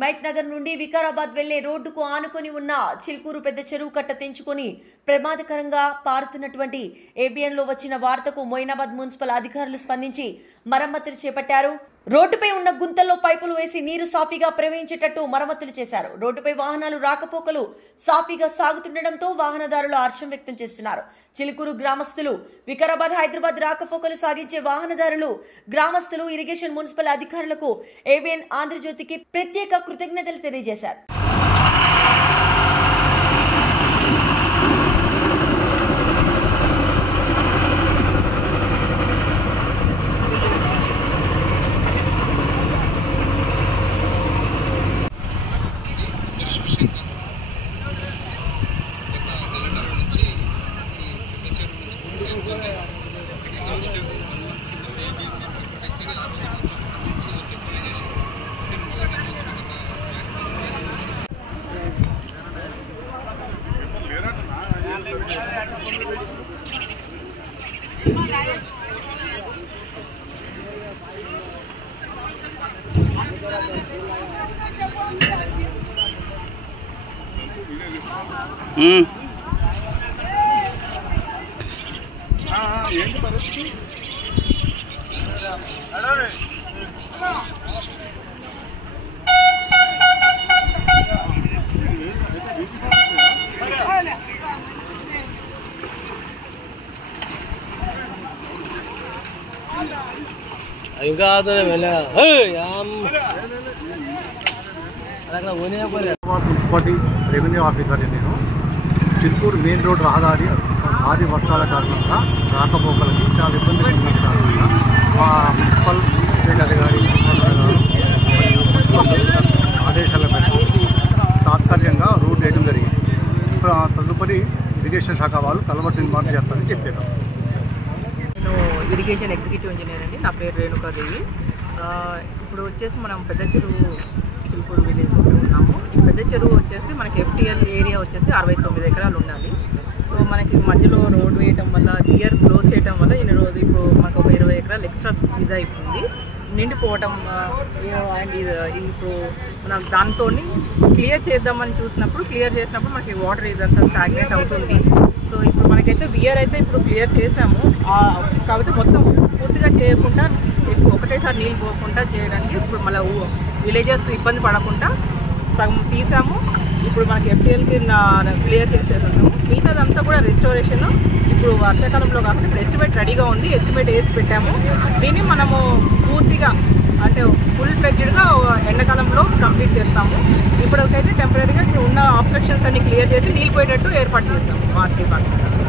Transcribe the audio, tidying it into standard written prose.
హిమాయత్ నగర్ నుండి వికారాబాద్ వెళ్లే రోడ్డుకు ఆనుకొని ఉన్న చిల్కూరు పెద్ద చెరువు కట్ట తెంచుకొని ప్రమాదకరంగా పారుతున్నటువంటి ఏబిఎన్లో వచ్చిన వార్తకు మొయినాబాద్ మున్సిపల్ అధికారులు స్పందించి మరమ్మతులు చేపట్టారు. రోడ్డుపై ఉన్న గుంతల్లో పైపులు వేసి నీరు సాఫీగా ప్రవహించేటట్టు మరమ్మతులు చేశారు. రోడ్డుపై వాహనాలు రాకపోకలు సాఫీగా సాగుతుండటంతో వాహనదారులు హర్షం వ్యక్తం చేస్తున్నారు. చిలుకూరు గ్రామస్తులు, వికారాబాద్, హైదరాబాద్ రాకపోకలు సాగించే వాహనదారులు, గ్రామస్తులు ఇరిగేషన్ మున్సిపల్ అధికారులకు ఏబిఎన్ ఆంధ్రజ్యోతికి ప్రత్యేక కృతజ్ఞతలు తెలియజేశారు. ఏంటి పరిస్థితి? ఇంకా మున్సిపాలిటీ రెవెన్యూ ఆఫీసర్ నేను. చిలుకూరు మెయిన్ రోడ్ రహదారి భారీ వర్షాల కారణంగా రాకపోకలకి చాలా ఇబ్బంది ఉన్న కారణంగా మా మున్సిపల్ స్టేట్ అధికారి ఆదేశాల మేరకు తాత్కాలికంగా రోడ్డు వేయడం జరిగింది. తదుపరి ఇరిగేషన్ శాఖ వాళ్ళు కలవట్టు నిర్మాణం చేస్తారని చెప్పారు. నేను ఇరిగేషన్ ఎగ్జిక్యూటివ్ ఇంజనీర్ అండి. నా పేరు రేణుకాదేవి. ఇప్పుడు వచ్చేసి మనం పెద్ద చెరువు చిలుకూరు విలేజ్ ఉన్నాము. ఈ పెద్ద చెరువు వచ్చేసి మనకి FTL ఏరియా వచ్చేసి 69 ఎకరాలు ఉండాలి. సో మనకి మధ్యలో రోడ్ వేయటం వల్ల, ఇయర్ క్లోజ్ చేయడం వల్ల ఇన్ని రోజు ఇప్పుడు మనకు ఒక 20 ఎకరాలు ఎక్స్ట్రా ఇది అయిపోయింది, నిండిపోవటం. అండ్ ఇప్పుడు మనం దాంతో క్లియర్ చేద్దామని క్లియర్ చేసినప్పుడు మనకి వాటర్ ఇదంతా స్టాగ్నేట్ అవుతుంది. సో ఇప్పుడు మనకైతే వియర్ అయితే ఇప్పుడు క్లియర్ చేసాము. కాబట్టి మొత్తం పూర్తిగా చేయకుండా ఒకటేసారి నీళ్ళు పోకుండా చేయడానికి ఇప్పుడు మళ్ళీ విలేజెస్ ఇబ్బంది పడకుండా సగం తీసాము. ఇప్పుడు మనకి FTLకి క్లియర్ చేసేసాము. మిగతాదంతా కూడా రెస్టోరేషన్ ఇప్పుడు వర్షాకాలంలో కాకుండా ఇప్పుడు ఎస్టిమేట్ రెడీగా ఉంది. ఎస్టిమేట్ వేసి పెట్టాము. దీన్ని మనము పూర్తిగా అంటే ఫుల్ ఫ్లెడ్జ్డ్గా ఎండాకాలంలో కంప్లీట్ చేస్తాము. ఇప్పటికైతే టెంపరీగా ఉన్న ఆబ్స్ట్రక్షన్స్ అన్ని క్లియర్ చేసి నీళ్ళు పోయేటట్టు ఏర్పాటు చేస్తాము మా డిపార్ట్మెంట్.